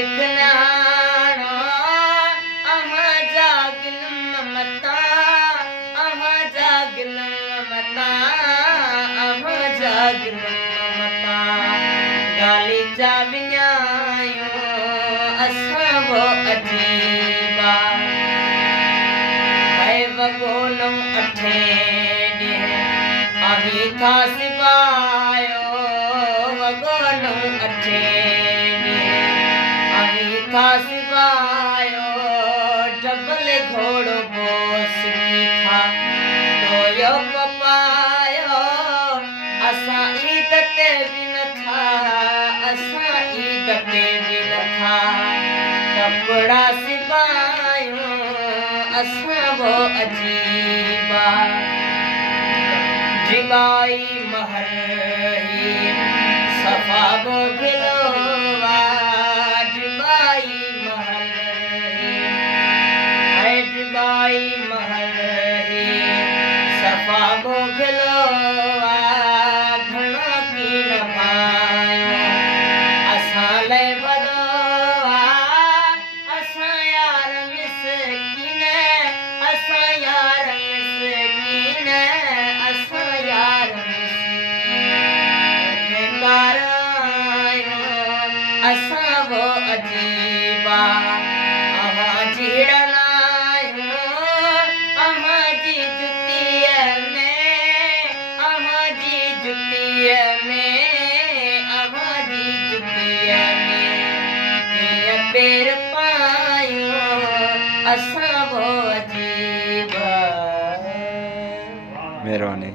सिखनाणो अहाँ जागिल ममता अहाँ जागिल ममता अहाँ जागिल ममता गाली चा विञायो असां वो अजीबा है वगोलम अठे अही था सिपायो वगोलम अठे अही था सिपायो डबल घोड़ो बोस की था तो यो पपायो असां ईद ते भी न था असां ईद ते भी न था कपड़ा सिपायो असां वो अजीबा जिबाई महर ही सफा वो गिलोवा जिबाई महर ही है जिबाई महर ही सफा वो गिलोवा घणा की न पायो असां ले बलोवा असां यार मिसकीन असां यार मिसकीन असां यार मिसकीन करायो असां वो अजीबा अहाँ जीड़नायो अहाँ जी जुतीअ में अहाँ जी जुतीअ में अहाँ जी जुतीअ में कीअं पेर पायो असां वो अजीबा। महिरबानी।